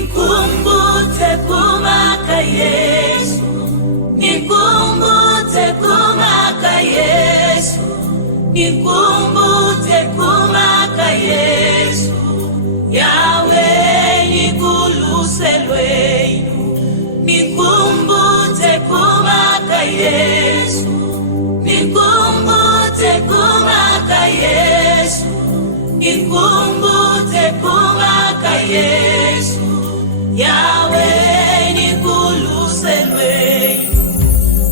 Nikumbute kumaka Yesu, nikumbute kumaka Yesu, nikumbute kumaka Yesu, Yahweh nikuluselwenu, nikumbute kumaka Yesu, nikumbute kumaka Yesu, nikumbute kumaka Yesu, Yahweh nikuluselwenu.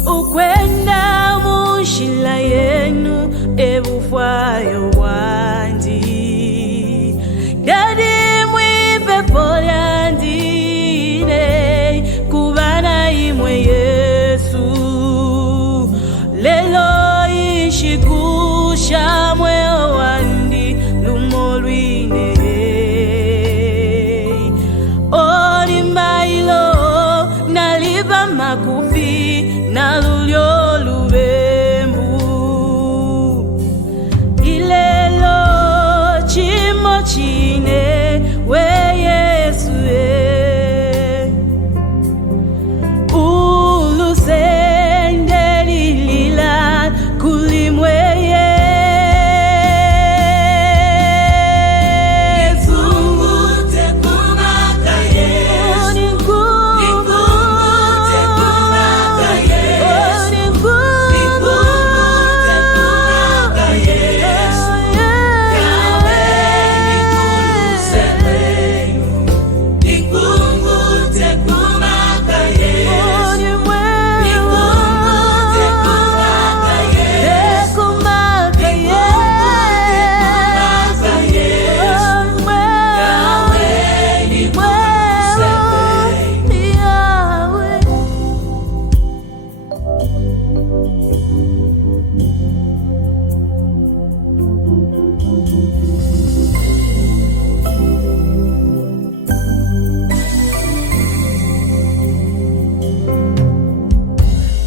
Ukwenda mushila yenu ebufwayo wandi, dadi mwipe polyandine kubana imwe Yesu, lelo ishikusha mweo wandi lumolwine. Makufi na lulyo lubembu, ilelo chimo chine we Yesu ulusende lilila kulimwe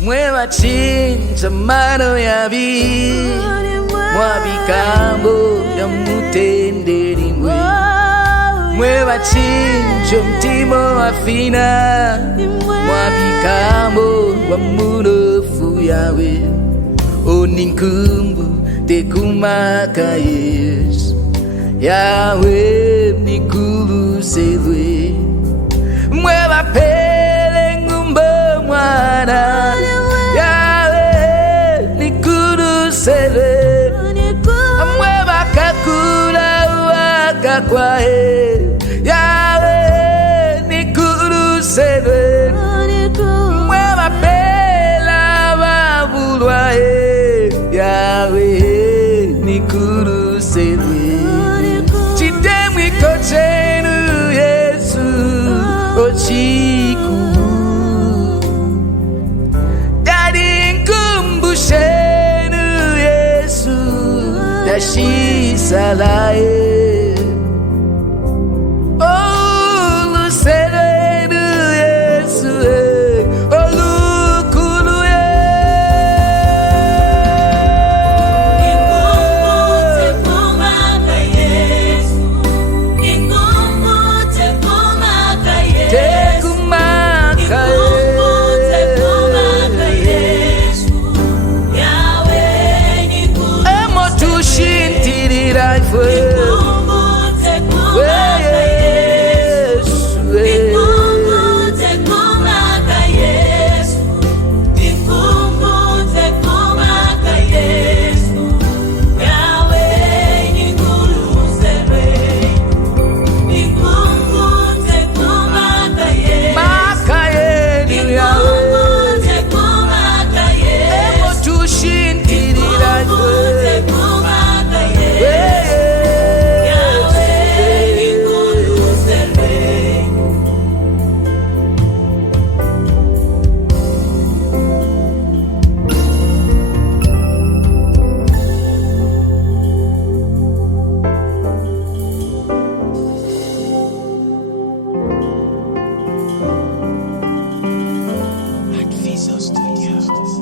Mwewa chinja mano yabi, mwabikambo ya mutenderi mwe. Mwewa chinja mtimo afina, mwabikambo wa munofu yawe. Oninkumbu te kumaka Yesu, Yahweh nikuluselwe. Mwewa pele ngumbo mwana, Yahweh nikuluselwe. Mwewa kakula wakakwae, Yahweh nikuluselwe. Mwewa pela wabulwae, Yahweh nikuluselwe. Chitemwi kochenu Yesu ochiku, dadi nkumbushenu Yesu dashisalae. Studio.